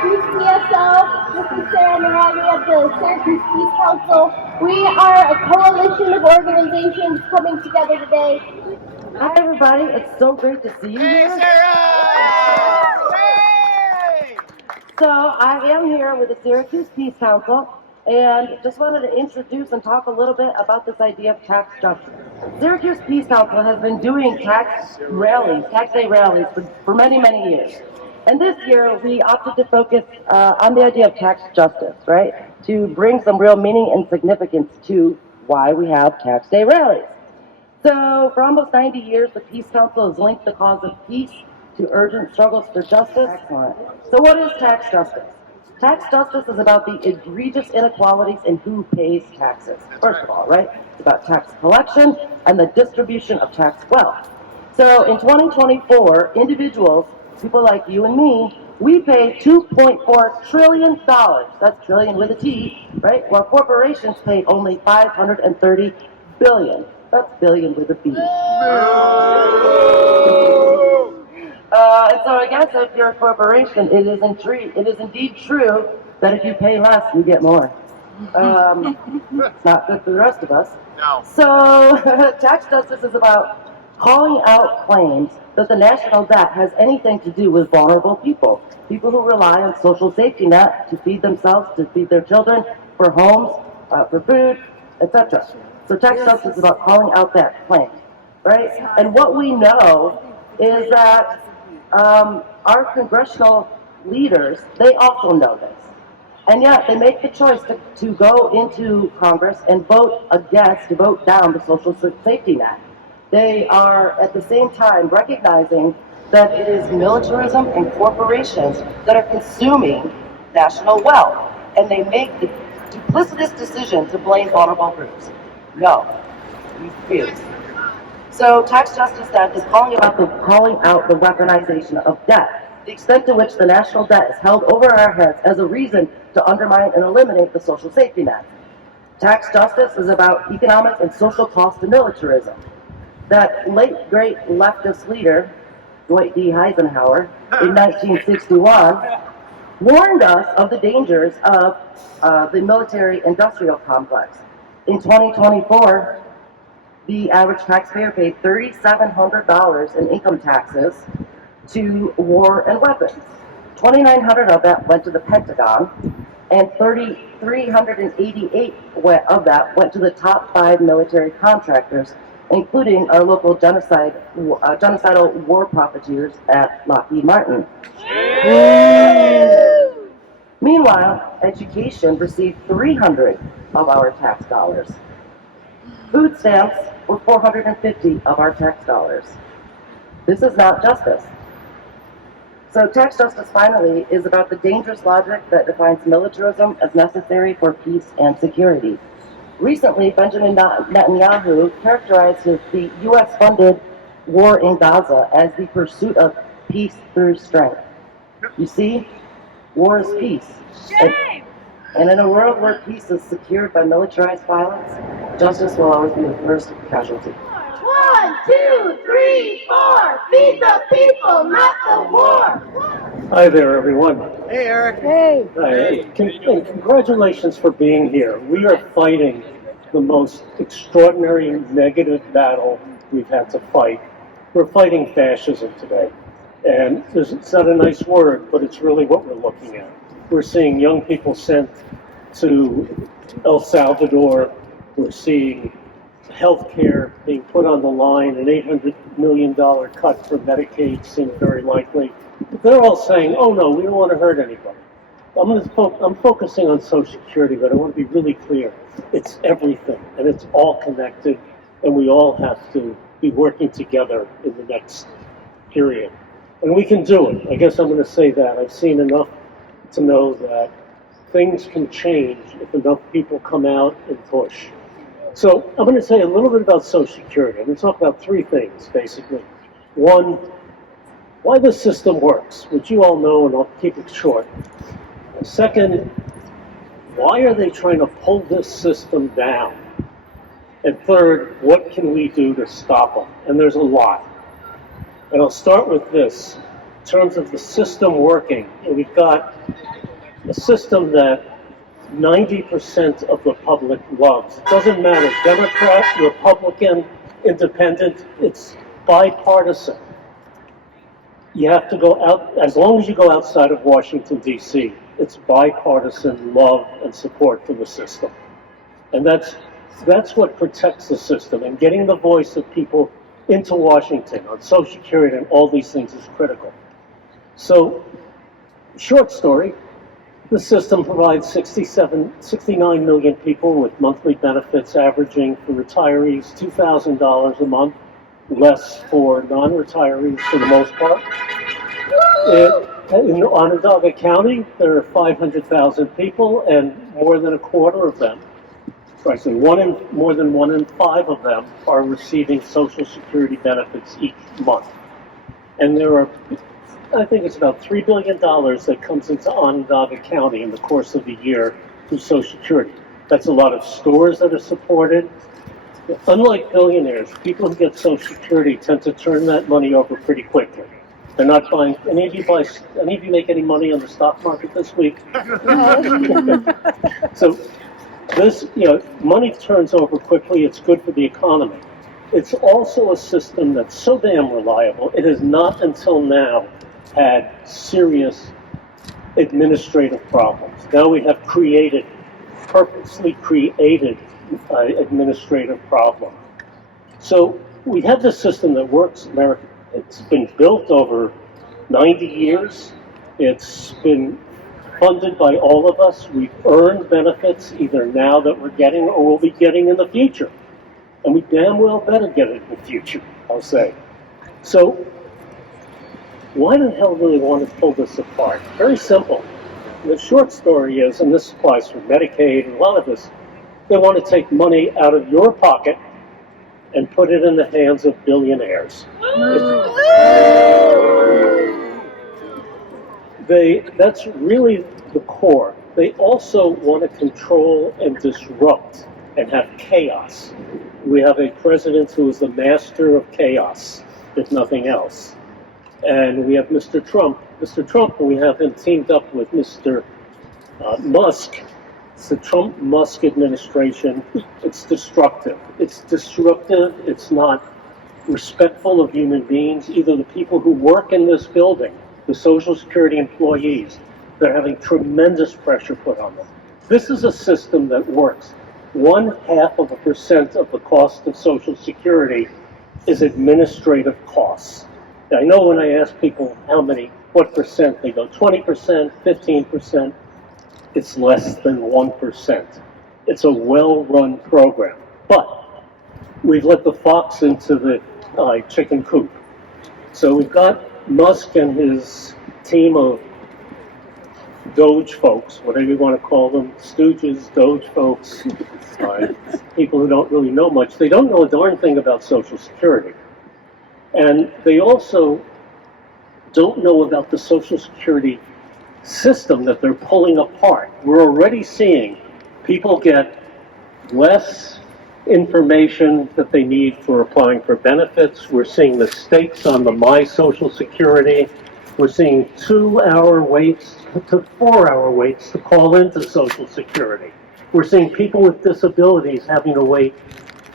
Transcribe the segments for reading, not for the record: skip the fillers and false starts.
CSO. This is Sarah Mahoney of the Syracuse Peace Council. We are a coalition of organizations coming together today. Hi, everybody. It's so great to see you here. Hey, Sarah! Hey! So I am here with the Syracuse Peace Council, and just wanted to introduce and talk a little bit about this idea of tax justice. Syracuse Peace Council has been doing tax day rallies for many, many years. And this year, we opted to focus on the idea of tax justice, right? To bring some real meaning and significance to why we have tax day rallies. So, for almost 90 years, the Peace Council has linked the cause of peace to urgent struggles for justice. Excellent. So what is tax justice? Tax justice is about the egregious inequalities in who pays taxes. First of all, right? It's about tax collection and the distribution of tax wealth. So in 2024, individuals, people like you and me, we pay $2.4 trillion. That's trillion with a T, right? While corporations pay only $530 billion. That's billion with a B. And so I guess if you're a corporation, it is indeed true that if you pay less, you get more. It's not good for the rest of us. No. So tax justice is about calling out claims that the national debt has anything to do with vulnerable people who rely on social safety net to feed themselves, to feed their children, for homes, for food, etc. So tax justice is about calling out that claim, right? And what we know is that our congressional leaders, they also know this. And yet they make the choice to go into Congress and vote down the social safety net. They are at the same time recognizing that it is militarism and corporations that are consuming national wealth. And they make the duplicitous decision to blame vulnerable groups. No, we refuse. So tax justice then is calling out the weaponization of debt, the extent to which the national debt is held over our heads as a reason to undermine and eliminate the social safety net. Tax justice is about economic and social cost to militarism. That late great leftist leader, Dwight D. Eisenhower, in 1961, warned us of the dangers of the military-industrial complex. In 2024, the average taxpayer paid $3,700 in income taxes to war and weapons. $2,900 of that went to the Pentagon, and $388 of that went to the top 5 military contractors, including our local genocidal war profiteers at Lockheed Martin. Meanwhile, education received $300 of our tax dollars. Food stamps were $450 of our tax dollars. This is not justice. So tax justice, finally, is about the dangerous logic that defines militarism as necessary for peace and security. Recently, Benjamin Netanyahu characterized the U.S.-funded war in Gaza as the pursuit of peace through strength. You see, war is peace. Shame! And in a world where peace is secured by militarized violence, justice will always be the first casualty. 1, 2, 3, 4. Feed the people, not the war. Hi there, everyone. Hey, Eric. Hey. Hi. Congratulations for being here. We are fighting the most extraordinary negative battle we've had to fight. We're fighting fascism today. And it's not a nice word, but it's really what we're looking at. We're seeing young people sent to El Salvador. We're seeing health care being put on the line. An $800 million cut for Medicaid seems very likely. But they're all saying, oh no, we don't want to hurt anybody. I'm focusing on Social Security, but I want to be really clear. It's everything, and it's all connected, and we all have to be working together in the next period. And we can do it. I guess I'm going to say that. I've seen enough to know that things can change if enough people come out and push. So I'm going to say a little bit about Social Security. I'm going to talk about 3 things, basically. 1, why the system works, which you all know, and I'll keep it short. 2nd, why are they trying to pull this system down? And 3rd, what can we do to stop them? And there's a lot. And I'll start with this. In terms of the system working, we've got a system that 90% of the public loves. It doesn't matter, Democrat, Republican, Independent, it's bipartisan. You have to go out, as long as you go outside of Washington, D.C., it's bipartisan love and support for the system. And that's what protects the system, and getting the voice of people into Washington on Social Security and all these things is critical. So, short story, the system provides 69 million people with monthly benefits averaging for retirees $2,000 a month, less for non-retirees for the most part. In Onondaga County, there are 500,000 people, and more than a quarter of them, actually more than 1 in 5 of them are receiving Social Security benefits each month. And there are, I think it's about $3 billion that comes into Onondaga County in the course of the year through Social Security. That's a lot of stores that are supported. Unlike billionaires, people who get Social Security tend to turn that money over pretty quickly. They're not buying. Any of you make any money on the stock market this week? So this, money turns over quickly. It's good for the economy. It's also a system that's so damn reliable. It has not until now had serious administrative problems. Now we have purposely created administrative problem. So we have this system that works. America, it's been built over 90 years. It's been funded by all of us. We've earned benefits either now that we're getting or we'll be getting in the future. And we damn well better get it in the future, I'll say. So why the hell do they want to pull this apart? Very simple. The short story is, and this applies for Medicaid and a lot of this, they want to take money out of your pocket and put it in the hands of billionaires. That's really the core. They also want to control and disrupt and have chaos. We have a president who is the master of chaos, if nothing else. And we have Mr. Trump. Mr. Trump, we have him teamed up with Mr. Musk. It's the Trump-Musk administration. It's destructive. It's disruptive. It's not respectful of human beings. Either the people who work in this building, the Social Security employees, they're having tremendous pressure put on them. This is a system that works. 0.5% of the cost of Social Security is administrative costs. I know when I ask people what percent, they go 20%, 15%. It's less than 1%. It's a well-run program. But we've let the fox into the chicken coop. So we've got Musk and his team of Doge folks, whatever you want to call them, stooges, Doge folks, people who don't really know much. They don't know a darn thing about Social Security. And they also don't know about the Social Security system that they're pulling apart. We're already seeing people get less information that they need for applying for benefits. We're seeing mistakes on the My Social Security. We're seeing 2-hour waits to 4-hour waits to call into Social Security. We're seeing people with disabilities having to wait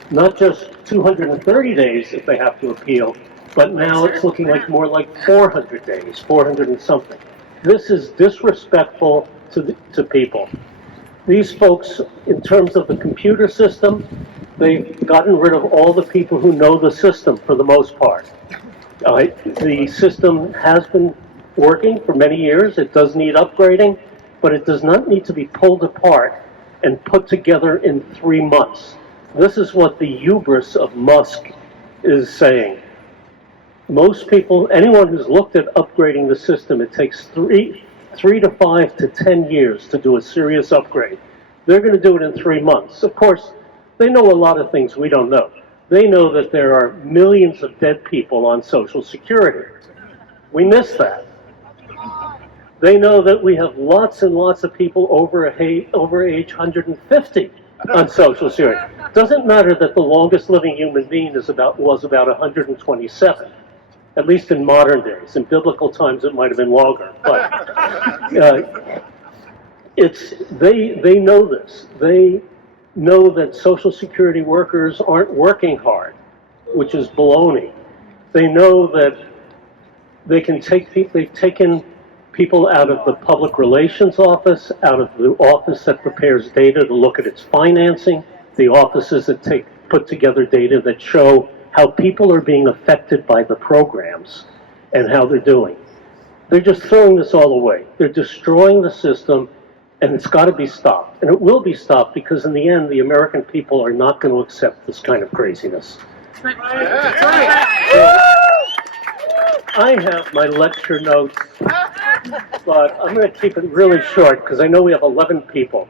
not just 230 days if they have to appeal, but now it's looking like more like 400 days, 400 and something. This is disrespectful to people. These folks, in terms of the computer system, they've gotten rid of all the people who know the system for the most part. The system has been working for many years. It does need upgrading, but it does not need to be pulled apart and put together in 3 months. This is what the hubris of Musk is saying. Most people, anyone who's looked at upgrading the system, it takes 3 to 5 to 10 years to do a serious upgrade. They're going to do it in 3 months. Of course, they know a lot of things we don't know. They know that there are millions of dead people on Social Security. We miss that. They know that we have lots and lots of people over age 150 on Social Security. Doesn't matter that the longest living human being was about 127. At least in modern days. In biblical times, it might have been longer. But they know this. They know that Social Security workers aren't working hard, which is baloney. They know that they've taken people out of the public relations office, out of the office that prepares data to look at its financing, the offices that put together data that show how people are being affected by the programs and how they're doing. They're just throwing this all away. They're destroying the system, and it's got to be stopped. And it will be stopped because in the end, the American people are not going to accept this kind of craziness. That's right. I have my lecture notes, but I'm going to keep it really short because I know we have 11 people.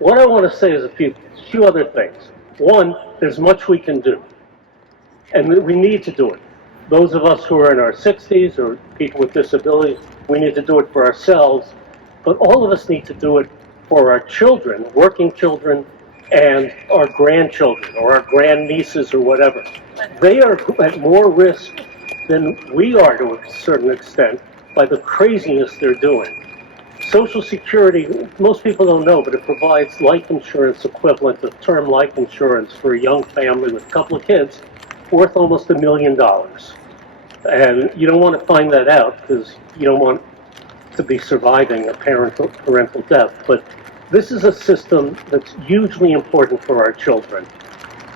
What I want to say is a few other things. One, there's much we can do, and we need to do it. Those of us who are in our 60s or people with disabilities, we need to do it for ourselves, but all of us need to do it for our children, working children, and our grandchildren or our grandnieces or whatever. They are at more risk than we are to a certain extent by the craziness they're doing. Social Security, most people don't know, but it provides life insurance equivalent of term life insurance for a young family with a couple of kids worth almost $1 million. And you don't want to find that out because you don't want to be surviving a parental death. But this is a system that's hugely important for our children.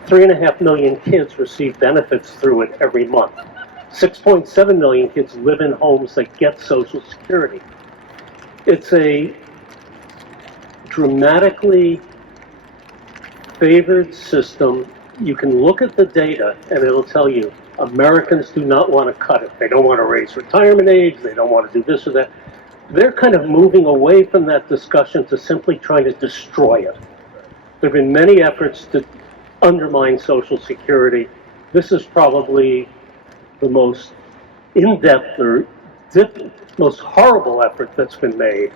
3.5 million kids receive benefits through it every month. 6.7 million kids live in homes that get Social Security. It's a dramatically favored system. You can look at the data and it'll tell you Americans do not want to cut it. They don't want to raise retirement age. They don't want to do this or that. They're kind of moving away from that discussion to simply trying to destroy it. There have been many efforts to undermine Social Security. This is probably the most in-depth or most horrible effort that's been made,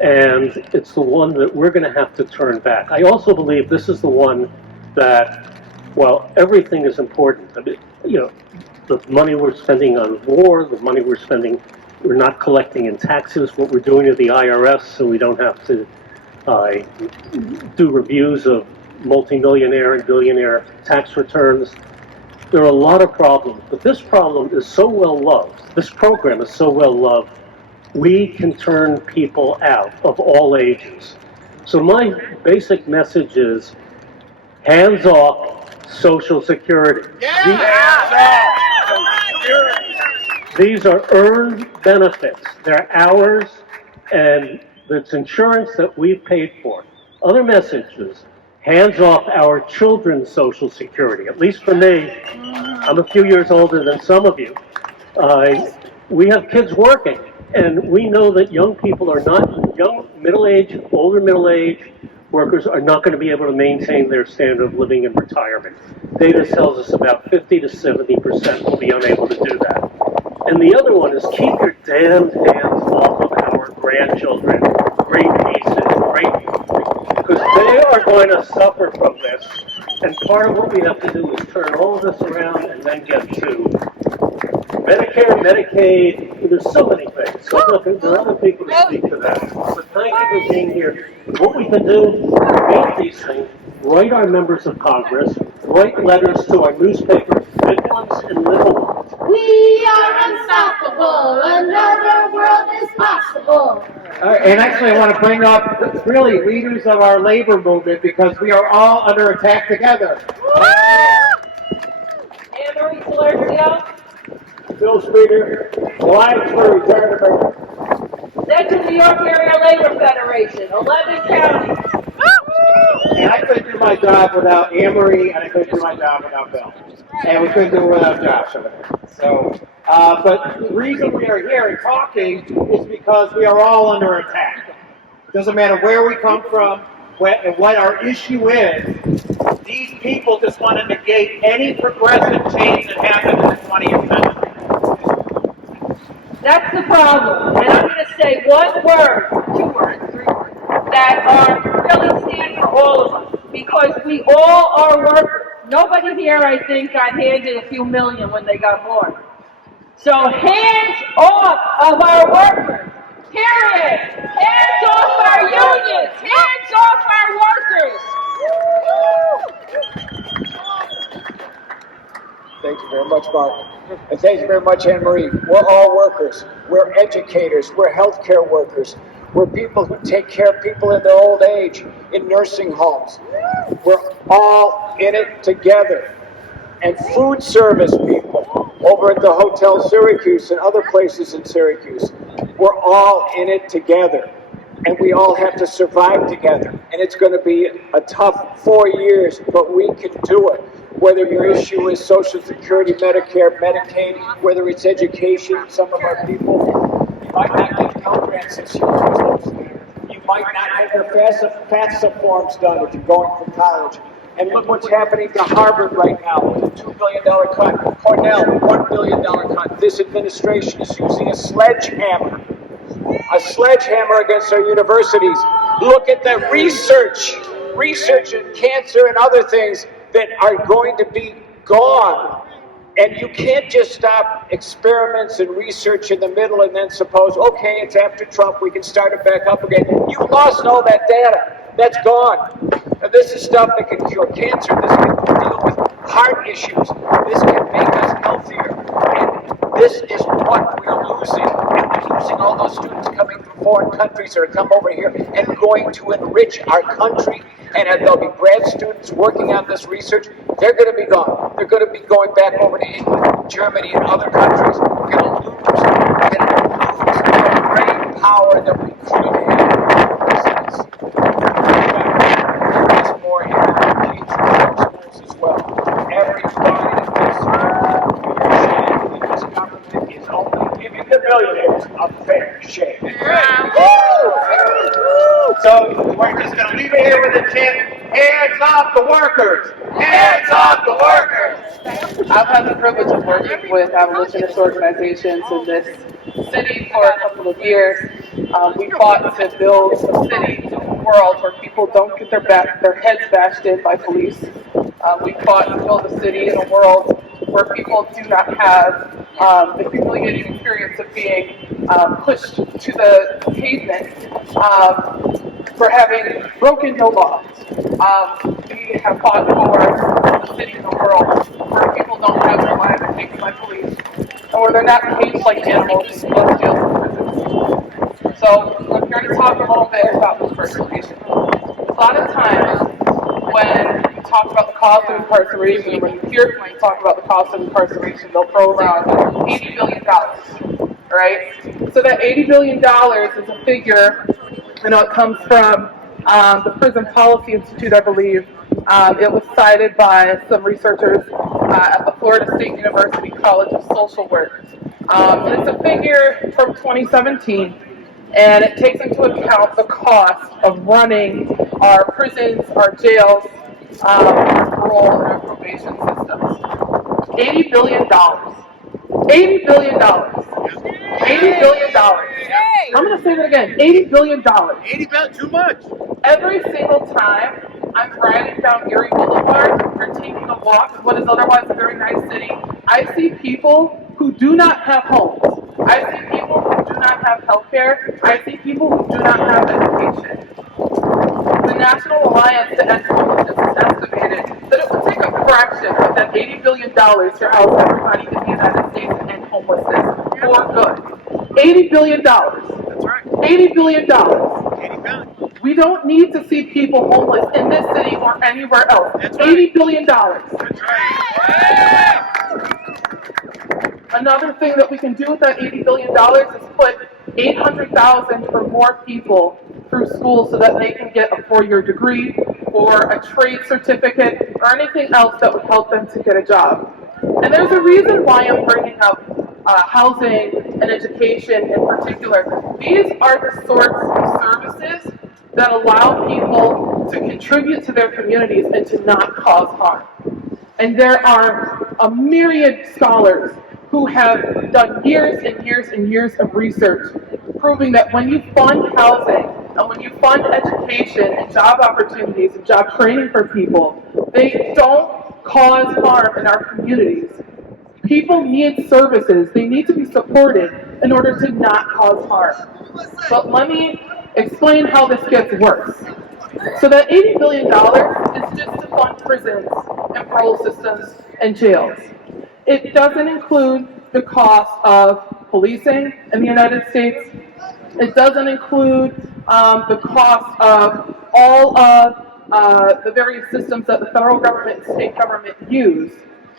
and it's the one that we're going to have to turn back. I also believe this is the one that, well, everything is important. I mean, the money we're spending on war, the money we're not collecting in taxes, what we're doing to the IRS so we don't have to do reviews of multimillionaire and billionaire tax returns. There are a lot of problems, but this problem is so well loved. This program is so well loved. We can turn people out of all ages. So my basic message is hands off Social Security. These are earned benefits. They're ours, and it's insurance that we've paid for. Other messages. Hands off our children's Social Security. At least for me, I'm a few years older than some of you. We have kids working, and we know that young middle-aged, older middle-aged workers are not going to be able to maintain their standard of living in retirement. Data tells us about 50 to 70% will be unable to do that. And the other one is keep your damned hands off of our grandchildren, great-nieces, because they are going to suffer from this. And part of what we have to do is turn all of this around and then get to Medicare, Medicaid. There's so many things. So look, there are other people to speak to that. But thank you for being here. What we can do, make these things, write our members of Congress, write letters to our newspapers, big ones and little ones. We are unstoppable. Another world is possible. And actually, I want to bring up really leaders of our labor movement because we are all under attack together. Anne-Marie Salerno, Bill Streeter, Alliance for Retirement. Central New York Area Labor Federation, 11 counties. And I couldn't do my job without Anne-Marie, and I couldn't do my job without Bill. And we couldn't do it without Josh over there. So, but the reason we are here and talking is because we are all under attack. It doesn't matter where we come from, what our issue is. These people just want to negate any progressive change that happened in the 20th century. That's the problem. And I'm going to say one word, 2 words, 3 words, that really stand for all of us. Because we all are workers. Nobody here, I think, got handed a few million when they got born. So hands off of our workers. Period. Hands off our unions. much, Mark. And thank you very much, Anne Marie. We're all workers. We're educators. We're healthcare workers. We're people who take care of people in their old age, in nursing homes. We're all in it together. And food service people over at the Hotel Syracuse and other places in Syracuse, we're all in it together. And we all have to survive together. And it's going to be a tough 4 years, but we can do it. Whether your issue is Social Security, Medicare, Medicaid, whether it's education, some of our people, you might not get Pell Grants this year. You might not have your FAFSA forms done if you're going for college. And look what's happening to Harvard right now with a $2 billion cut. Cornell, $1 billion cut. This administration is using a sledgehammer against our universities. Look at the research in cancer and other things that are going to be gone. And you can't just stop experiments and research in the middle and then suppose, okay, it's after Trump, we can start it back up again. You've lost all that data. That's gone. And this is stuff that can cure cancer. This can deal with heart issues. This can make us healthier. And this is what we're losing. And we're losing all those students coming from foreign countries that are come over here and going to enrich our country. And there'll be grad students working on this research. They're going to be gone. They're going to be going back over to England, Germany, and other countries. We're going to lose the brain power that we could have had in our universities. There is more in our schools as well. Everybody in this government is only giving the millionaires a fair shake. So we're just going to leave it here with a chant, hands off the workers! Hands off the workers! I've had the privilege of working with abolitionist organizations in this city for a couple of years. We fought to build a city, a world where people don't get their heads bashed in by police. We fought to build a city in a world where people do not have the humiliating experience of being pushed to the pavement for having broken no laws. We have fought for a city in a world where people don't have their lives taken by police, and where they're not caged like animals in jails and prisons. So I'm here to talk a little bit about incarceration. A lot of times when we talk about the cost of incarceration, when you hear people talk about the cost of incarceration, they'll throw around $80 billion, right? So that $80 billion is a figure, it comes from the Prison Policy Institute, I believe. It was cited by some researchers at the Florida State University College of Social Work. And it's a figure from 2017, and it takes into account the cost of running our prisons, our jails, our parole, and our probation systems. $80 billion. $80 billion. $80 billion. I'm going to say that again. $80 billion. 80 billion, too much. Every single time I'm riding down Erie Boulevard or taking a walk in what is otherwise a very nice city, I see people who do not have homes. I see people who do not have health care. I see people who do not have education. The National Alliance to End Homelessness has estimated that it would take a fraction of that $80 billion to house everybody in the United States and end homelessness for good. $80 billion. That's right. $80 billion. 80 billion. We don't need to see people homeless in this city or anywhere else. That's right. $80 billion. That's right. Another thing that we can do with that $80 billion is put 800,000 or more people through school so that they can get a 4-year degree or a trade certificate or anything else that would help them to get a job. And there's a reason why I'm bringing up housing and education in particular. These are the sorts of services that allow people to contribute to their communities and to not cause harm. And there are a myriad scholars who have done years and years and years of research proving that when you fund housing and when you fund education and job opportunities and job training for people, they don't cause harm in our communities. People need services. They need to be supported in order to not cause harm. But let me explain how this gets worse. So that $80 billion is just to fund prisons and parole systems and jails. It doesn't include the cost of policing in the United States. It doesn't include the cost of all of the various systems that the federal government and state government use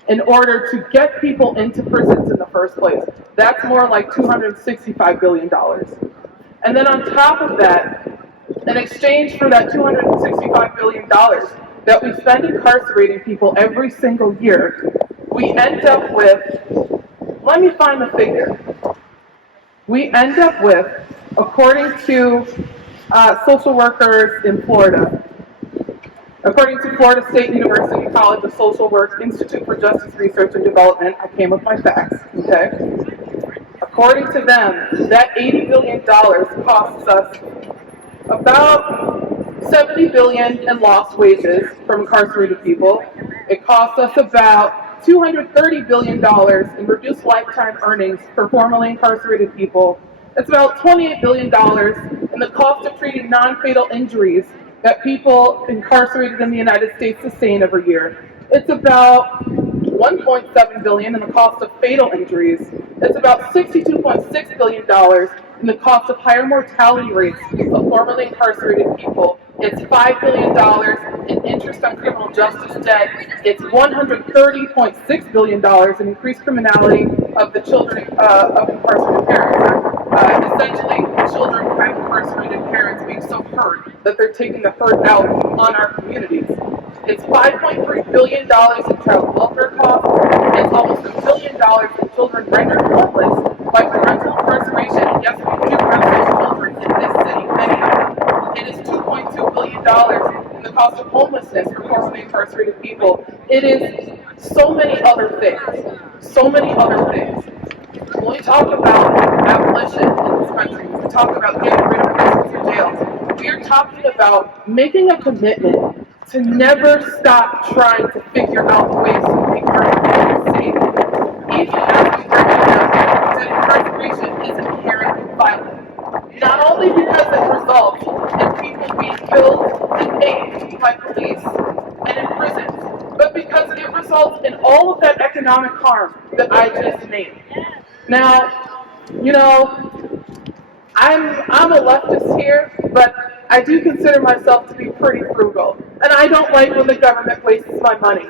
in order to get people into prisons in the first place. That's more like $265 billion. And then on top of that, in exchange for that $265 billion that we spend incarcerating people every single year, we end up with, let me find the figure. We end up with, according to social workers in Florida, according to Florida State University College of Social Work Institute for Justice Research and Development, I came with my facts, okay? According to them, that $80 billion costs us about $70 billion in lost wages from incarcerated people. It costs us about $230 billion in reduced lifetime earnings for formerly incarcerated people. It's about $28 billion in the cost of treating non-fatal injuries that people incarcerated in the United States sustain every year. It's about $1.7 billion in the cost of fatal injuries. It's about $62.6 billion in the cost of higher mortality rates of formerly incarcerated people. It's $5 billion in interest on criminal justice debt. It's $130.6 billion in increased criminality of the children of incarcerated parents. Essentially, children who have incarcerated parents being so hurt that they're taking the hurt out on our communities. It's $5.3 billion in child welfare costs. It's almost $1 billion in children rendered homeless by parental incarceration. And yes, we do have those children in this city, many of them. It is $2.2 billion in the cost of homelessness for formerly incarcerated people. It is so many other things. So many other things. When we talk about abolition in this country, when we talk about getting rid of prisons and jails, we are talking about making a commitment to never stop trying to figure out ways to make our community safe. Even as we recognize that incarceration is inherently violent, not only because it results in people being killed and maimed by police and in prisons, but because it results in all of that economic harm that I just named. Now, you know, I'm a leftist here, but I do consider myself to be pretty frugal. And I don't like when the government wastes my money.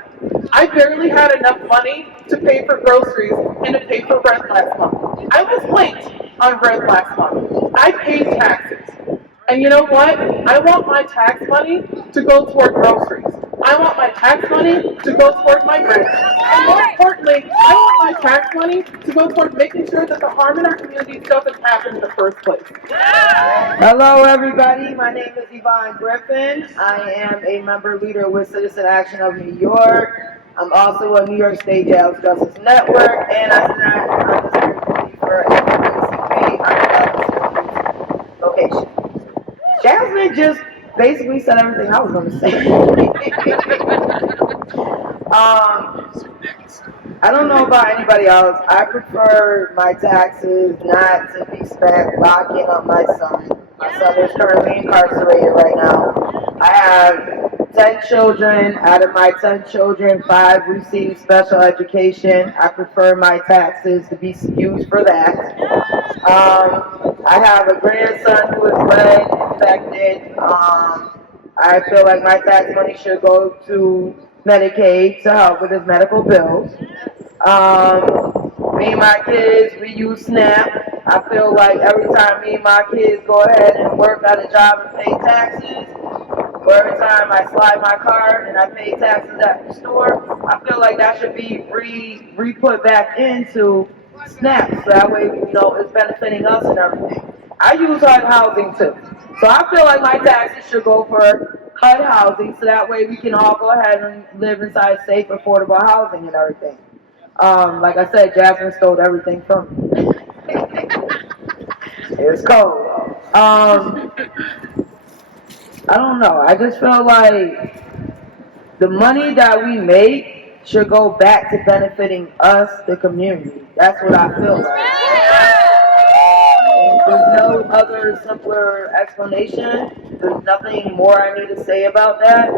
I barely had enough money to pay for groceries and to pay for rent last month. I was late on rent last month. I paid taxes. And you know what? I want my tax money to go toward groceries. I want my tax money to go toward my rent. And more importantly, I want my tax money to go toward making sure that the harm in our communities doesn't happen in the first place. Hello, everybody. My name is Yvonne Griffin. I am a member leader with Citizen Action of New York. I'm also a New York State Jails Justice Network, and I stand on the steering committee for NAACP location. Jasmine just basically said everything I was going to say. I don't know about anybody else. I prefer my taxes not to be spent locking up my son. My son is currently incarcerated right now. I have 10 children. Out of my 10 children, 5 receive special education. I prefer my taxes to be used for that. I have a grandson who is lead infected. I feel like my tax money should go to Medicaid to help with his medical bills. Me and my kids, we use SNAP. I feel like every time me and my kids go ahead and work at a job and pay taxes, or every time I slide my card and I pay taxes at the store, I feel like that should be re-put back into SNAP, so that way, you know, it's benefiting us and everything. I use HUD housing too. So I feel like my taxes should go for HUD housing, so that way we can all go ahead and live inside safe, affordable housing and everything. Like I said, Jasmine stole everything from me. It's cold. I don't know. I just feel like the money that we make should go back to benefiting us, the community. That's what I feel like. There's no other simpler explanation. There's nothing more I need to say about that.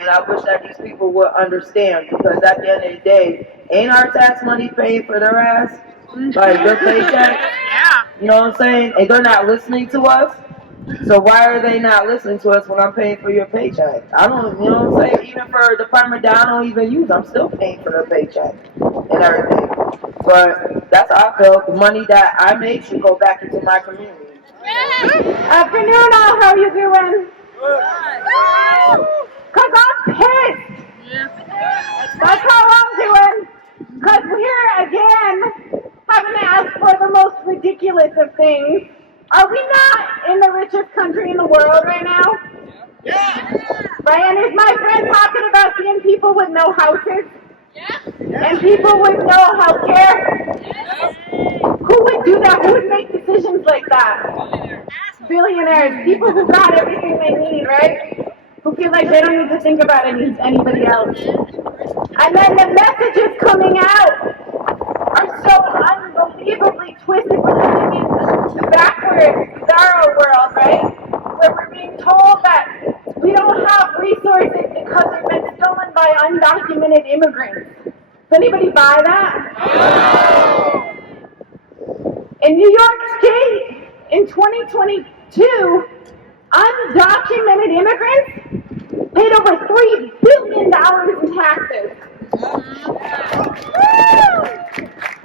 And I wish that these people would understand, because at the end of the day, Ain't our tax money paid for their ass? Like good paycheck? Yeah. You know what I'm saying? And they're not listening to us? So why are they not listening to us when I'm paying for your paycheck? I don't, you know what I'm saying? Even for a department that I don't even use, I'm still paying for their paycheck and everything. But that's how I feel. The money that I make should go back into my community. Afternoon, all. How are you doing? Cause I'm pissed. That's how I'm doing. Cause we're again having to ask for the most ridiculous of things. Are we not in the richest country in the world right now? Yeah. Right? And is my friend talking about seeing people with no houses? Yeah. And people with no health care? Yes. Who would do that? Who would make decisions like that? Billionaires. People who got everything they need, right? Who feel like they don't need to think about anybody else. And then the messages coming out are so unbelievably twisted. We're living in the backwards, bizarro world, right? Where we're being told that we don't have resources because they've been stolen by undocumented immigrants. Does anybody buy that? No! In New York State, in 2022, undocumented immigrants paid over $3 billion in taxes.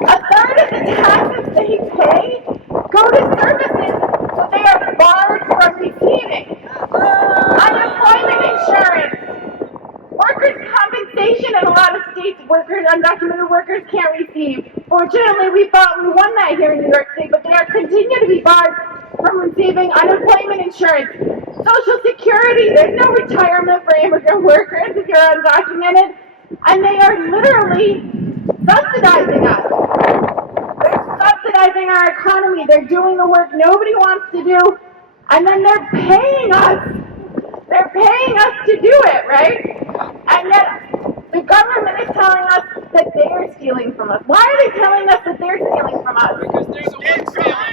A third of the taxes they pay go to services that they are barred from receiving. Unemployment insurance, workers' compensation in a lot of states, undocumented workers can't receive. Fortunately, we thought we won that here in New York State, but they are continue to be barred from receiving unemployment insurance. Social Security, there's no retirement for immigrant workers if you're undocumented, and they are literally subsidizing us. They're subsidizing our economy. They're doing the work nobody wants to do, and then they're paying us. They're paying us to do it, right? And yet the government is telling us that they are stealing from us. Why are they telling us that they're stealing from us? Because they're the ones stealing.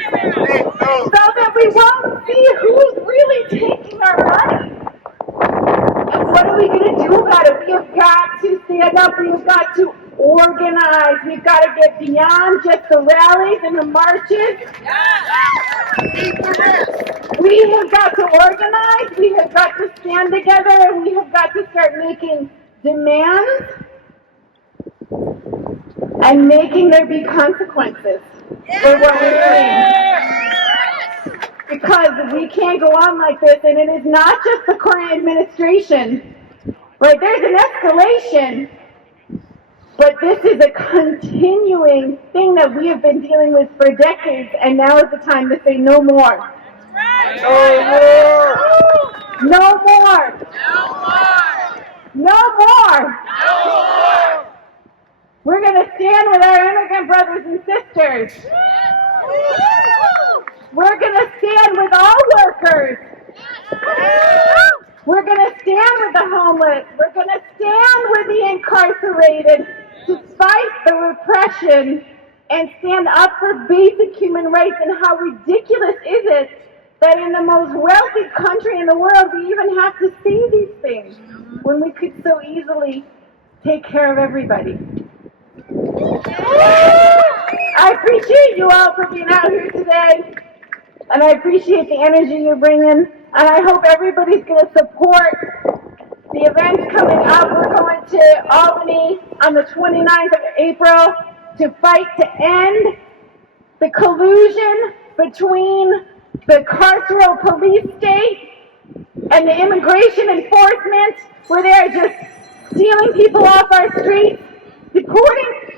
So that we won't see who's really taking our money. And what are we going to do about it? We have got to stand up. We have got to organize. We've got to get beyond just the rallies and the marches. We have got to organize. We have got to stand together, and we have got to start making demands and making there be consequences for what we're doing. Because we can't go on like this, and it is not just the current administration. Right? There's an escalation, but this is a continuing thing that we have been dealing with for decades, and now is the time to say no more. No more! No more! No more! No more! We're going to stand with our immigrant brothers and sisters. We're going to stand with all workers. We're going to stand with the homeless. We're going to stand with the incarcerated to fight the repression and stand up for basic human rights. And how ridiculous is it that in the most wealthy country in the world we even have to say these things when we could so easily take care of everybody? I appreciate you all for being out here today, and I appreciate the energy you're bringing, and I hope everybody's going to support the events coming up. We're going to Albany on the 29th of April to fight to end the collusion between the carceral police state and the immigration enforcement, where they are just stealing people off our streets, deporting,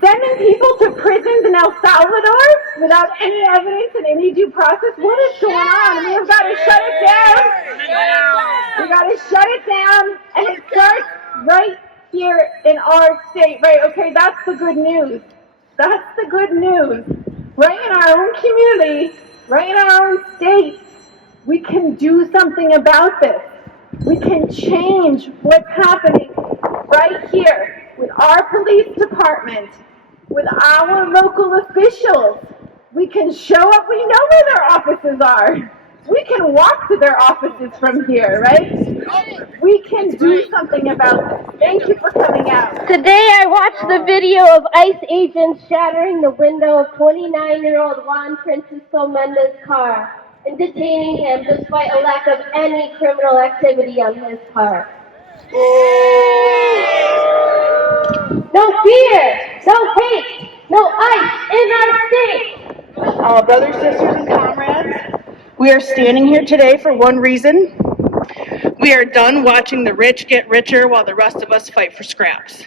sending people to prisons in El Salvador without any evidence and any due process. What is going on? We have got to shut it down. We got to shut it down, and it starts right here in our state, right? Okay, that's the good news. That's the good news. Right in our own community, right in our own state, we can do something about this. We can change what's happening right here with our police department, with our local officials. We can show up. We know where their offices are. We can walk to their offices from here, right? We can do something about this. Thank you for coming out. Today I watched the video of ICE agents shattering the window of 29-year-old Juan Francisco Mendez's car and detaining him despite a lack of any criminal activity on his part. No fear, no hate, no ICE in our state. Brothers, sisters, and comrades, we are standing here today for one reason. We are done watching the rich get richer while the rest of us fight for scraps.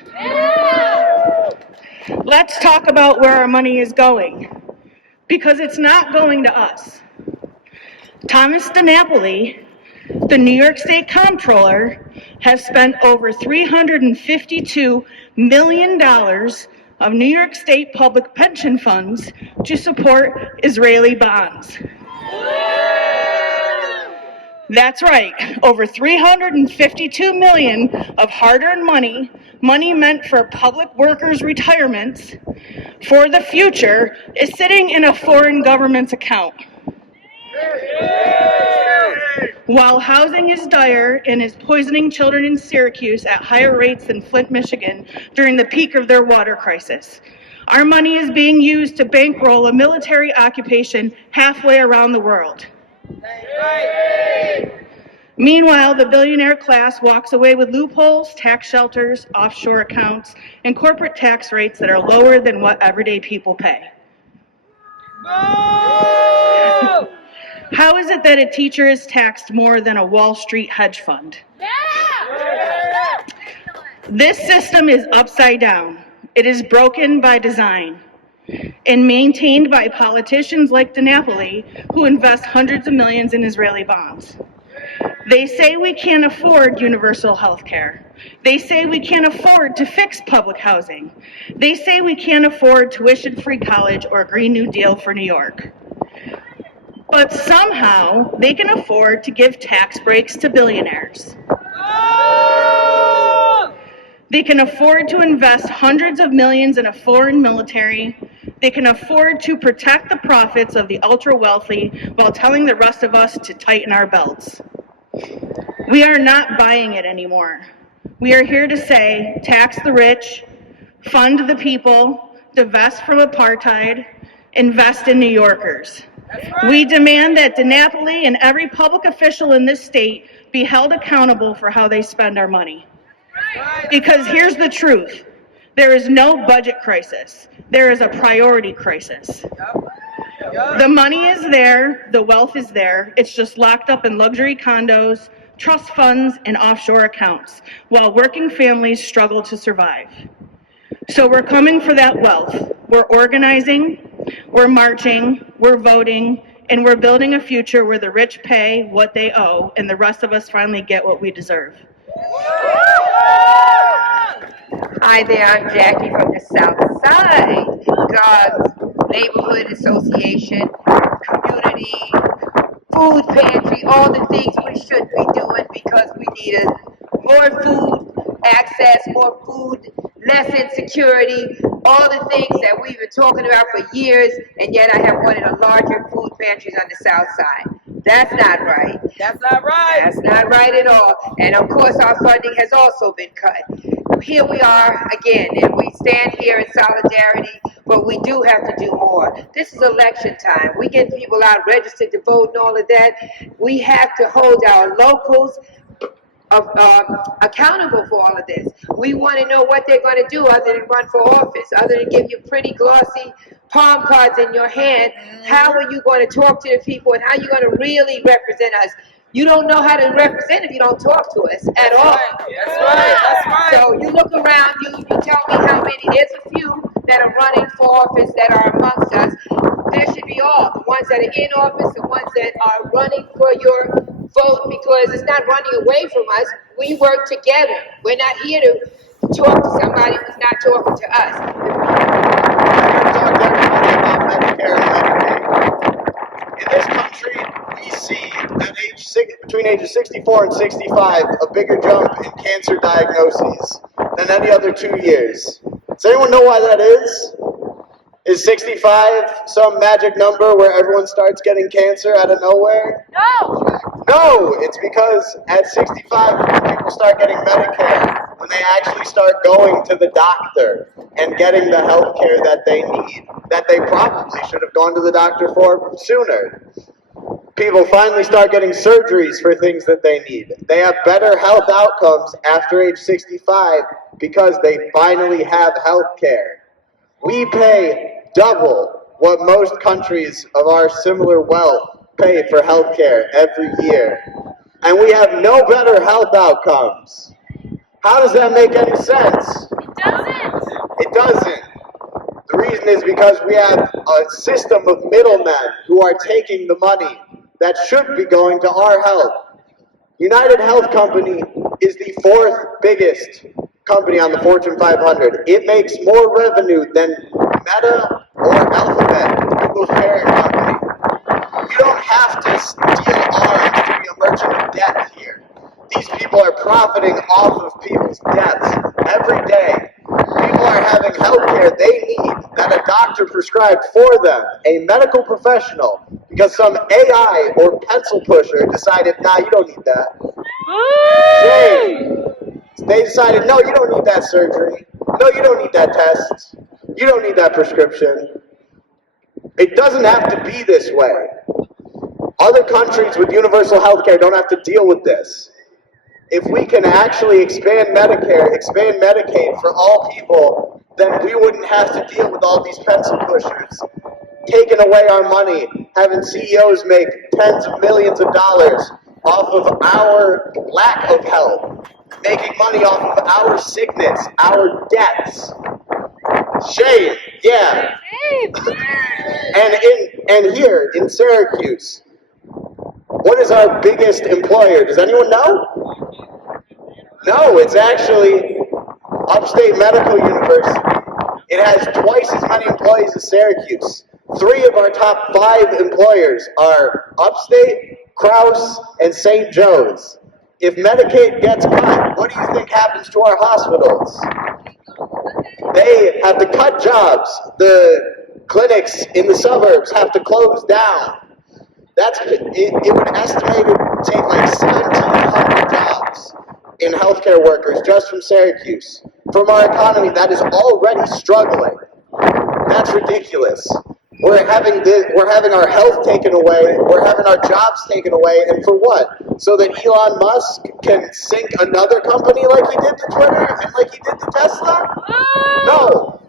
Let's talk about where our money is going, because it's not going to us. Thomas DiNapoli, the New York State Comptroller, has spent over $352 million of New York State public pension funds to support Israeli bonds. That's right, over $352 million of hard-earned money meant for public workers' retirements for the future, is sitting in a foreign government's account. While housing is dire and is poisoning children in Syracuse at higher rates than Flint, Michigan during the peak of their water crisis, our money is being used to bankroll a military occupation halfway around the world. Meanwhile, the billionaire class walks away with loopholes, tax shelters, offshore accounts, and corporate tax rates that are lower than what everyday people pay. How is it that a teacher is taxed more than a Wall Street hedge fund? This system is upside down. It is broken by design and maintained by politicians like DiNapoli, who invest hundreds of millions in Israeli bonds. They say we can't afford universal health care. They say we can't afford to fix public housing. They say we can't afford tuition-free college or a Green New Deal for New York. But somehow they can afford to give tax breaks to billionaires. They can afford to invest hundreds of millions in a foreign military. They can afford to protect the profits of the ultra-wealthy while telling the rest of us to tighten our belts. We are not buying it anymore. We are here to say, tax the rich, fund the people, divest from apartheid, invest in New Yorkers. We demand that DiNapoli and every public official in this state be held accountable for how they spend our money. Because here's the truth. There is no budget crisis. There is a priority crisis. The money is there, the wealth is there, it's just locked up in luxury condos, trust funds, and offshore accounts, while working families struggle to survive. So we're coming for that wealth. We're organizing, we're marching, we're voting, and we're building a future where the rich pay what they owe and the rest of us finally get what we deserve. Hi there, I'm Jackie from the South Side. God's Neighborhood Association, community, food pantry, all the things we should be doing because we need more food access, more food, less insecurity, all the things that we've been talking about for years, and yet I have one of the larger food pantries on the South Side. That's not right. That's not right. That's not right at all. And of course our funding has also been cut. Here we are again, and we stand here in solidarity, but we do have to do more. This is election time. We get people out registered to vote and all of that. We have to hold our locals accountable for all of this. We want to know what they're going to do other than run for office, other than give you pretty glossy palm cards in your hand. How are you going to talk to the people, and how are you going to really represent us? You don't know how to represent if you don't talk to us at all. That's right. That's right. So you look around, you tell me how many. There's a few that are running for office that are amongst us. There should be all. The ones that are in office, the ones that are running for your vote, because it's not running away from us. We work together. We're not here to talk to somebody who's not talking to us. Talk to everybody about Medicare and Medicaid. In this country, we see at between ages 64 and 65 a bigger jump in cancer diagnoses than any other 2 years. Does anyone know why that is? Is 65 some magic number where everyone starts getting cancer out of nowhere? No, it's because at 65 people start getting Medicare when they actually start going to the doctor and getting the health care that they need, that they probably should have gone to the doctor for sooner. People finally start getting surgeries for things that they need. They have better health outcomes after age 65 because they finally have health care. We pay double what most countries of our similar wealth pay for health care every year. And we have no better health outcomes. How does that make any sense? It doesn't. The reason is because we have a system of middlemen who are taking the money that should be going to our health. United Health Company is the fourth biggest company on the Fortune 500. It makes more revenue than Meta or Alphabet, Google's parent company. You don't have to steal arms to be a merchant of death here. These people are profiting off of people's deaths every day. People are having health care they need that a doctor prescribed for them, a medical professional, because some AI or pencil pusher decided, nah, you don't need that. Shame. They decided, no, you don't need that surgery. No, you don't need that test. You don't need that prescription. It doesn't have to be this way. Other countries with universal health care don't have to deal with this. If we can actually expand Medicare, expand Medicaid for all people, then we wouldn't have to deal with all these pencil pushers taking away our money, having CEOs make tens of millions of dollars off of our lack of health, making money off of our sickness, our deaths. Shame, yeah. And here in Syracuse, what is our biggest employer? Does anyone know? No, it's actually Upstate Medical University. It has twice as many employees as Syracuse. 3 of our top 5 employers are Upstate, Krause, and St. Joe's. If Medicaid gets cut, what do you think happens to our hospitals? They have to cut jobs. The clinics in the suburbs have to close down. It would estimate it would take like 1,700 jobs in healthcare workers just from Syracuse. From our economy that is already struggling. That's ridiculous. We're having our health taken away, we're having our jobs taken away, and for what? So that Elon Musk can sink another company like he did to Twitter and like he did to Tesla? No.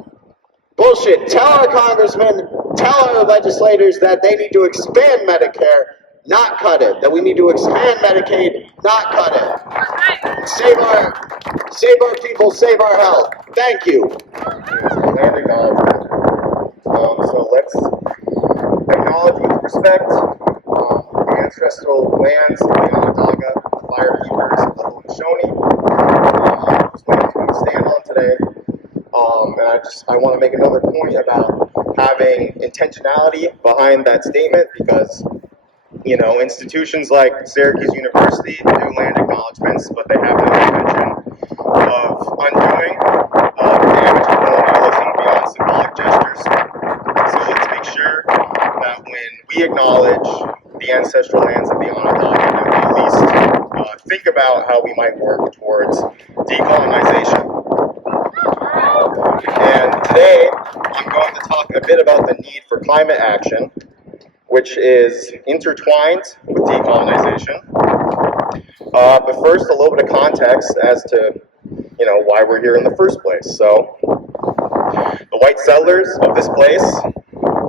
Bullshit. Tell our congressmen, tell our legislators that they need to expand Medicare, not cut it. That we need to expand Medicaid, not cut it. Save our people, save our health. Thank you. Land acknowledgement. So let's acknowledge with respect the ancestral lands of the Onondaga, the fire keepers of the Haudenosaunee, whose lands we stand on today. And I want to make another point about having intentionality behind that statement because, you know, institutions like Syracuse University do land acknowledgements, but they have no intention of undoing damage and colonialism beyond symbolic gestures. So let's make sure that when we acknowledge the ancestral lands of the Onondaga, that we at least think about how we might work towards decolonization. And today, I'm going to talk a bit about the need for climate action, which is intertwined with decolonization. But first, a little bit of context as to, you know, why we're here in the first place. So, the white settlers of this place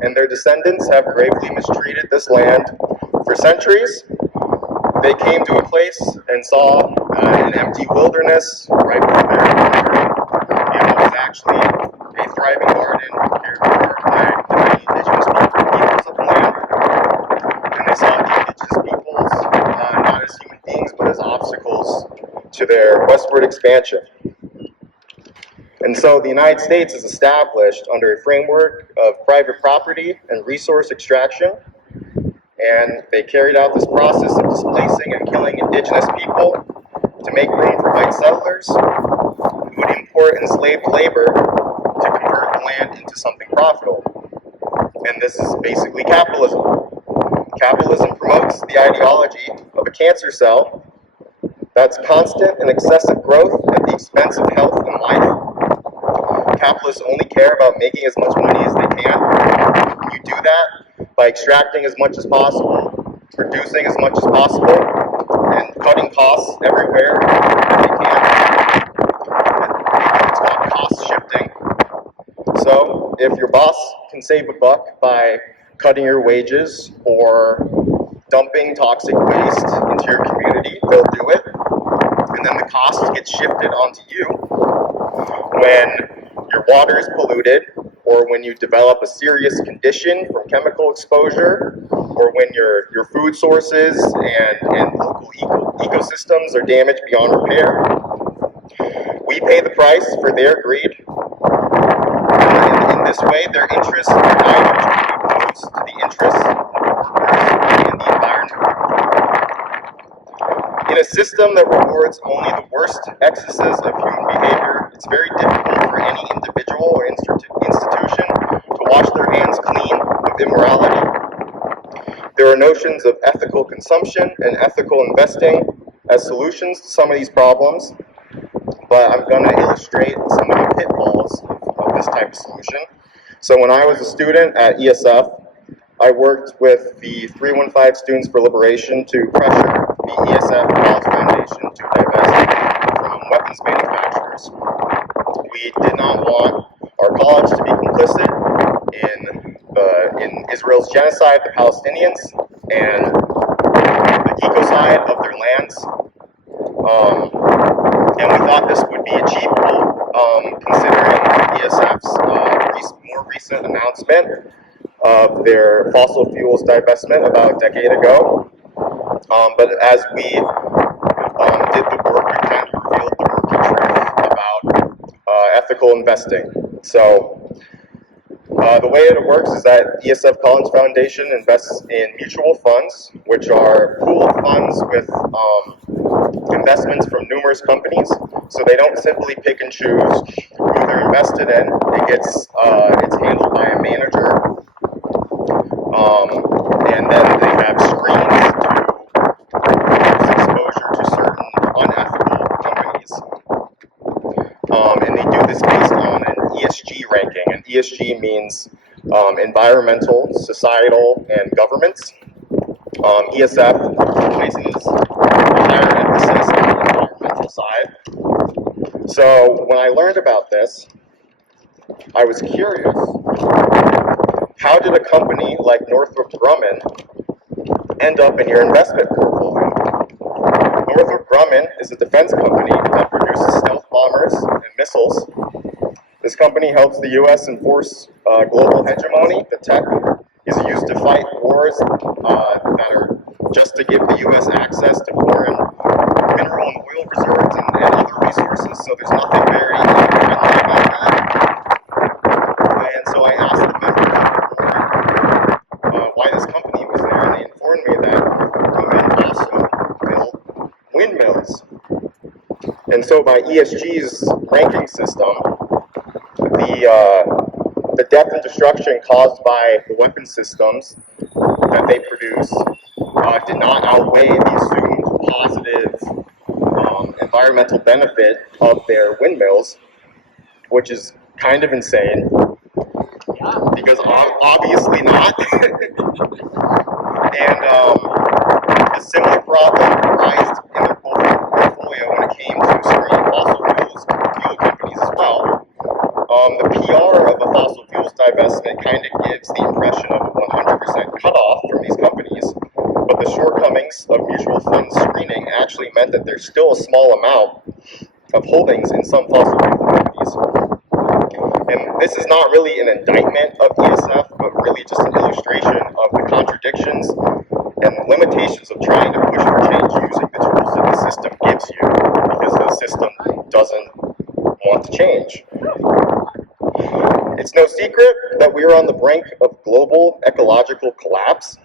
and their descendants have gravely mistreated this land for centuries. They came to a place and saw an empty wilderness right from their country. It was actually a thriving garden cared for by the many indigenous peoples of the land. And they saw the indigenous peoples not as human beings, but as obstacles to their westward expansion. And so the United States is established under a framework of private property and resource extraction. And they carried out this process of displacing and killing indigenous people to make room for white settlers who would import enslaved labor to convert the land into something profitable. and this is basically capitalism. Capitalism promotes the ideology of a cancer cell that's constant and excessive growth at the expense of health and life. Capitalists only care about making as much money as they can. You do that by extracting as much as possible, producing as much as possible, and cutting costs everywhere that they can. It's called cost shifting. So if your boss can save a buck by cutting your wages or dumping toxic waste into your community, they'll do it. And then the cost gets shifted onto you when your water is polluted, or when you develop a serious condition from chemical exposure, or when your food sources and local ecosystems are damaged beyond repair. We pay the price for their greed. In this way, their interests are diametrically opposed to the interests of the workers and the environment. In a system that rewards only the worst excesses of human behavior, it's very difficult for any individual or institution to wash their hands clean of immorality. There are notions of ethical consumption and ethical investing as solutions to some of these problems, but I'm going to illustrate some of the pitfalls of this type of solution. So when I was a student at ESF, I worked with the 315 Students for Liberation to pressure the ESF College Foundation to divest from weapons manufacturers. We did not want our college to be complicit in Israel's genocide of the Palestinians and the ecocide of their lands. And we thought this would be achievable, considering ESF's more recent announcement of their fossil fuels divestment about a decade ago. But as we did the work, we kind of revealed the murky truth about ethical investing. So the way it works is that ESF College Foundation invests in mutual funds, which are pool of funds with investments from numerous companies. So they don't simply pick and choose who they're invested in. It's handled by a manager, and then they have screens to reduce exposure to certain unethical companies. And they do this based on an ESG ranking, and ESG means environmental, societal, and governance. ESF places a higher emphasis on the environmental side. So when I learned about this, I was curious, how did a company like Northrop Grumman end up in your investment portfolio? Northrop Grumman is a defense company that produces stealth bombers and missiles. This company helps the U.S. enforce global hegemony. The tech is used to fight wars that are just to give the U.S. access to foreign mineral and oil reserves and other resources, so there's nothing very friendly about that. And so I asked the members why this company was there, and they informed me that Grumman also built windmills. And so by ESG's ranking system, the death and destruction caused by the weapon systems that they produce did not outweigh the assumed positive environmental benefit of their windmills, which is kind of insane, because obviously not. And a similar problem arised in their portfolio when it came to screening fossil fuel companies as well. The PR of a fossil fuels divestment kind of gives the impression of a 100% cutoff from these companies, but the shortcomings of mutual fund screening actually meant that there's still a small amount of holdings in some fossil fuel companies. And this is not really an indictment of ESF, but really just an illustration of the contradictions and the limitations of trying to push for change using the tools that the system gives you, because the system doesn't want to change. It's no secret that we are on the brink of global ecological collapse.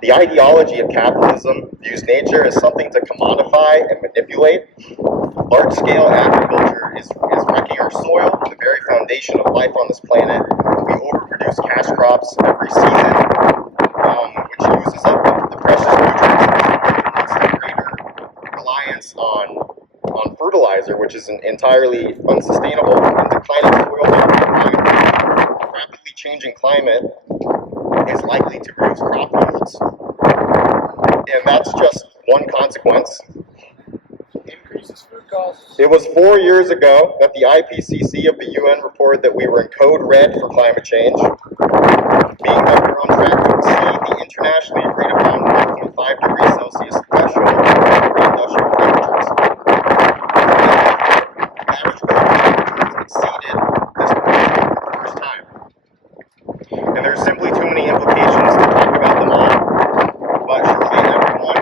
The ideology of capitalism views nature as something to commodify and manipulate. Large-scale agriculture is wrecking our soil, the very foundation of life on this planet. We overproduce cash crops every season, which uses up the precious nutrients, leads to greater reliance on fertilizer, which is entirely unsustainable, and declining soil health. A rapidly changing climate is likely to reduce crop yields, and that's just one consequence. Increases food costs. It was 4 years ago that the IPCC of the UN reported that we were in code red for climate change, being that we're on track to exceed the internationally agreed upon 1.5 degrees Celsius threshold for industrial temperatures. Average global temperatures exceeded this point for the first time. And there's simply too many implications to talk about them all, but surely everyone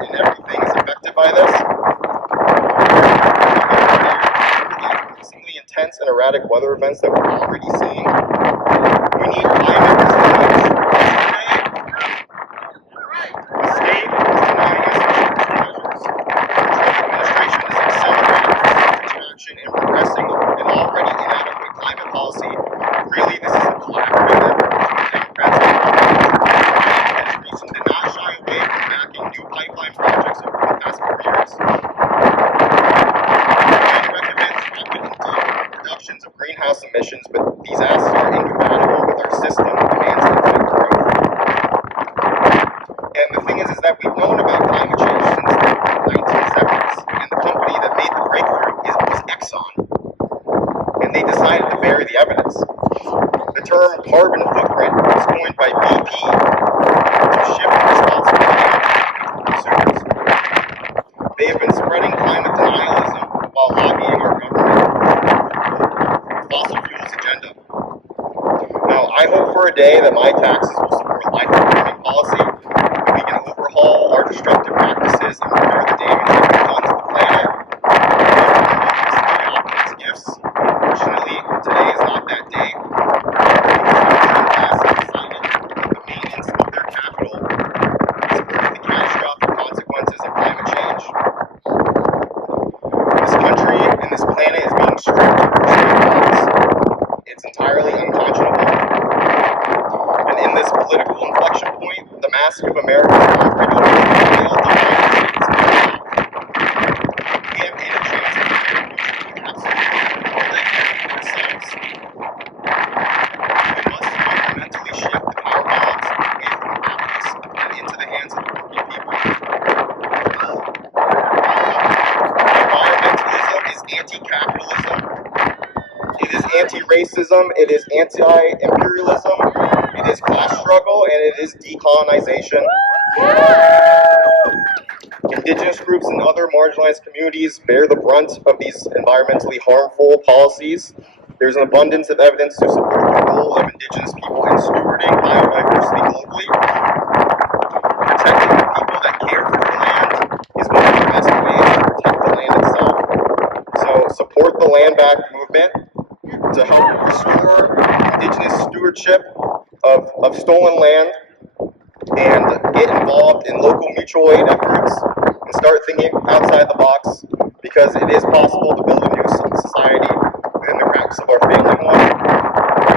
and everything is affected by this. Increasingly intense and erratic weather events that we're already seeing. We need climate resilience. The state is denying us measures. The Trump administration is accelerating climate action and progressing an already inadequate climate policy. Really, this is a collaborative effort between Democrats and Republicans. The administration did not shy away from backing new pipeline projects over the past 4 years. Reductions of greenhouse emissions, but these asks are incompatible with our system demands infinite growth. And the thing is that we've known about climate change since the 1970s, and the company that made the breakthrough was Exxon. And they decided to bury the evidence. The term carbon footprint was coined by BP to shift responsibility to consumers. They have been spreading climate denialism while lobbying our government fossil fuels agenda. Now, I hope for a day that my taxes will support life-affirming policy, that we can overhaul our destructive practices and repair the damage that we've done to the planet. Its gifts. Unfortunately, today is not that day. The maintenance of their capital support the catastrophic consequences of climate change. This country and this planet is being stripped of it's entirely unconscionable. And in this political inflection point, the mask of America's already failed to we have made a chance to absolutely ourselves. We must fundamentally shift the power balance away from the capitalists and into the hands of the working people. Environmentalism is anti-capitalism. It is anti-racism, it is anti-imperialism, it is class struggle, and it is decolonization. Indigenous groups and other marginalized communities bear the brunt of these environmentally harmful policies. There's an abundance of evidence to support the role of Indigenous people in stewarding biodiversity globally. Protecting the people that care for the land is one of the best ways to protect the land itself. So support the land back movement to help restore Indigenous stewardship of stolen land and get involved in local mutual aid efforts and start thinking outside the box, because it is possible to build a new society within the cracks of our failing one.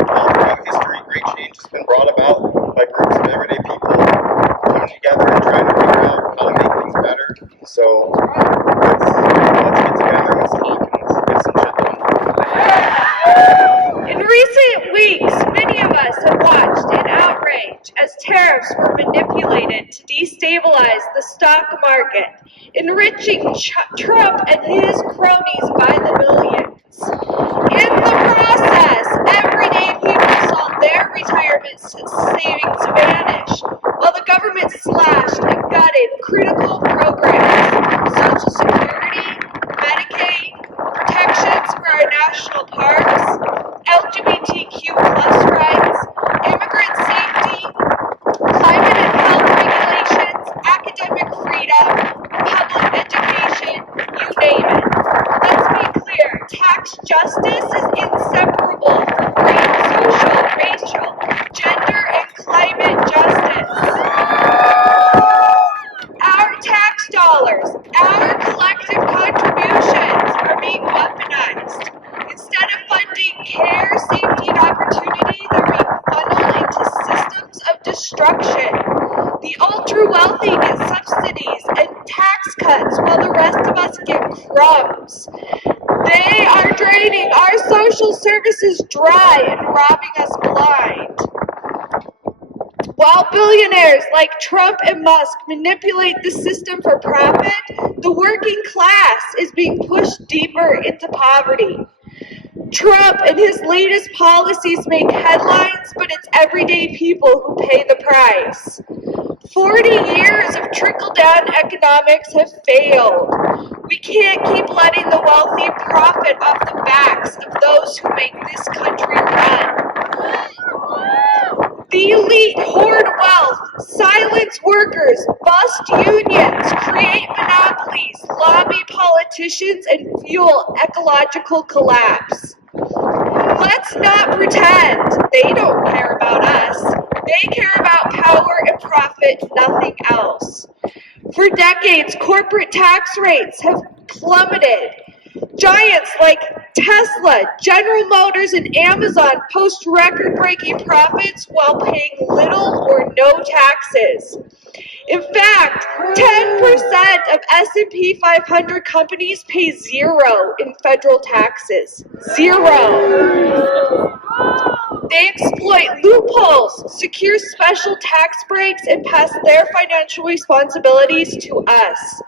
All throughout history, great change has been brought about by groups of everyday people coming together and trying to figure out how to make things better. So let's get together, let's talk, and let's get some shit done. In recent weeks, many of us have watched in outrage as tariffs were manipulated to destabilize the stock market, enriching Trump and his cronies by the millions. In the process, everyday people saw their retirement savings vanish, while the government slashed and gutted critical programs, Social Security, Medicaid, protections for our national parks, LGBTQ+ rights, immigrant safety, climate and health regulations, academic freedom, public education, you name it. Let's be clear, tax justice is inseparable from great social, racial, gender, and climate justice. dollars, our collective contributions, are being weaponized. Instead of funding care, safety, and opportunity, they're being funneled into systems of destruction. The ultra-wealthy get subsidies and tax cuts while the rest of us get crumbs. They are draining our social services dry and robbing us blind. While billionaires like Trump and Musk manipulate the system for profit, the working class is being pushed deeper into poverty. Trump and his latest policies make headlines, but it's everyday people who pay the price. 40 years of trickle-down economics have failed. We can't keep letting the wealthy profit off the backs of those who make this country run. The elite hoard wealth, silence workers, bust unions, create monopolies, lobby politicians, and fuel ecological collapse. Let's not pretend they don't care about us. They care about power and profit, nothing else. For decades, corporate tax rates have plummeted. Giants like Tesla, General Motors, and Amazon post record-breaking profits while paying little or no taxes. In fact, 10% of S&P 500 companies pay zero in federal taxes. Zero. They exploit loopholes, secure special tax breaks, and pass their financial responsibilities to us.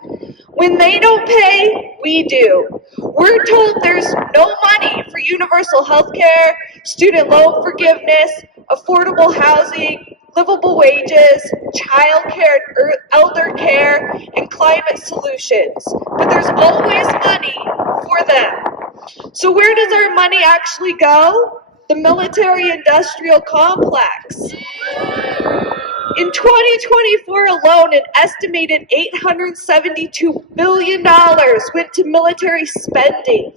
When they don't pay, we do. We're told there's no money for universal health care, student loan forgiveness, affordable housing, livable wages, child care, elder care, and climate solutions. But there's always money for them. So where does our money actually go? The military-industrial complex. In 2024 alone, an estimated $872 billion went to military spending.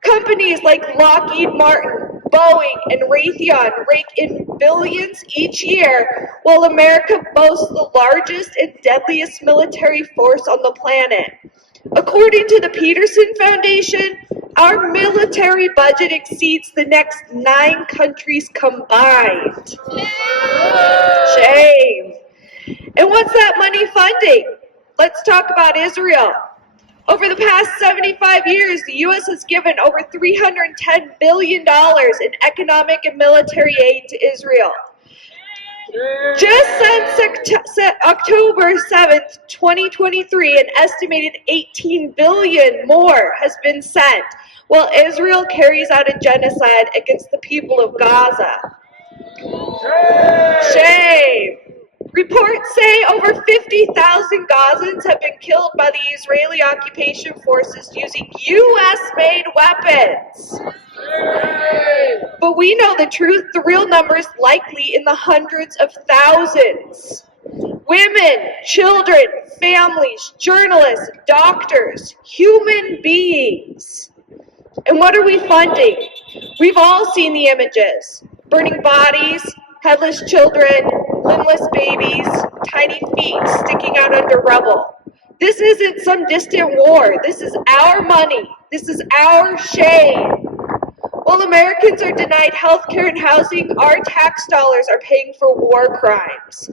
Companies like Lockheed Martin, Boeing, and Raytheon rake in billions each year, while America boasts the largest and deadliest military force on the planet. According to the Peterson Foundation, our military budget exceeds the next 9 countries combined. Shame. And what's that money funding? Let's talk about Israel. Over the past 75 years, the U.S. has given over $310 billion in economic and military aid to Israel. Just since October 7th, 2023, an estimated $18 billion more has been sent, while Israel carries out a genocide against the people of Gaza. Shame. Reports say over 50,000 Gazans have been killed by the Israeli occupation forces using U.S.-made weapons. But we know the truth. The real number is likely in the hundreds of thousands. Women, children, families, journalists, doctors, human beings. And what are we funding? We've all seen the images. Burning bodies, headless children, limbless babies, tiny feet sticking out under rubble. This isn't some distant war. This is our money. This is our shame. While Americans are denied health care and housing, our tax dollars are paying for war crimes.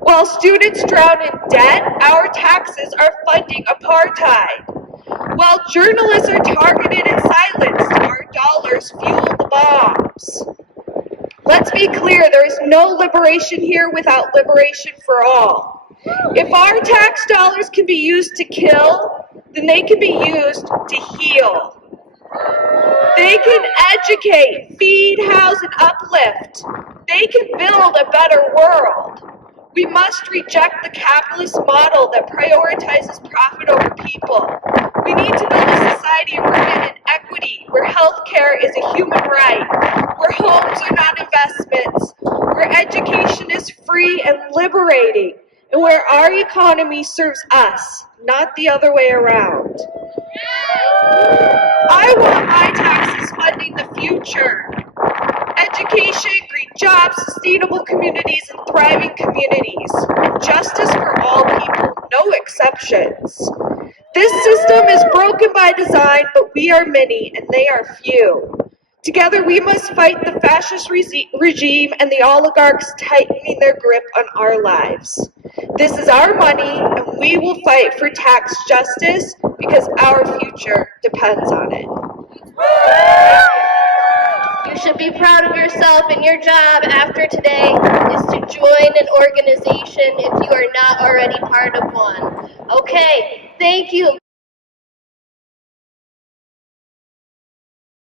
While students drown in debt, our taxes are funding apartheid. While journalists are targeted and silenced, our dollars fuel the bombs. Let's be clear, there is no liberation here without liberation for all. If our tax dollars can be used to kill, then they can be used to heal. They can educate, feed, house, and uplift. They can build a better world. We must reject the capitalist model that prioritizes profit over people. We need to build a society rooted in equity, where health care is a human right, where homes are not investments, where education is free and liberating, and where our economy serves us, not the other way around. I want my taxes funding the future. Education, green jobs, sustainable communities, and thriving communities. Justice for all people, no exceptions. This system is broken by design, but we are many and they are few. Together we must fight the fascist regime and the oligarchs tightening their grip on our lives. This is our money and we will fight for tax justice because our future depends on it. You should be proud of yourself, and your job after today is to join an organization if you are not already part of one. Okay, thank you.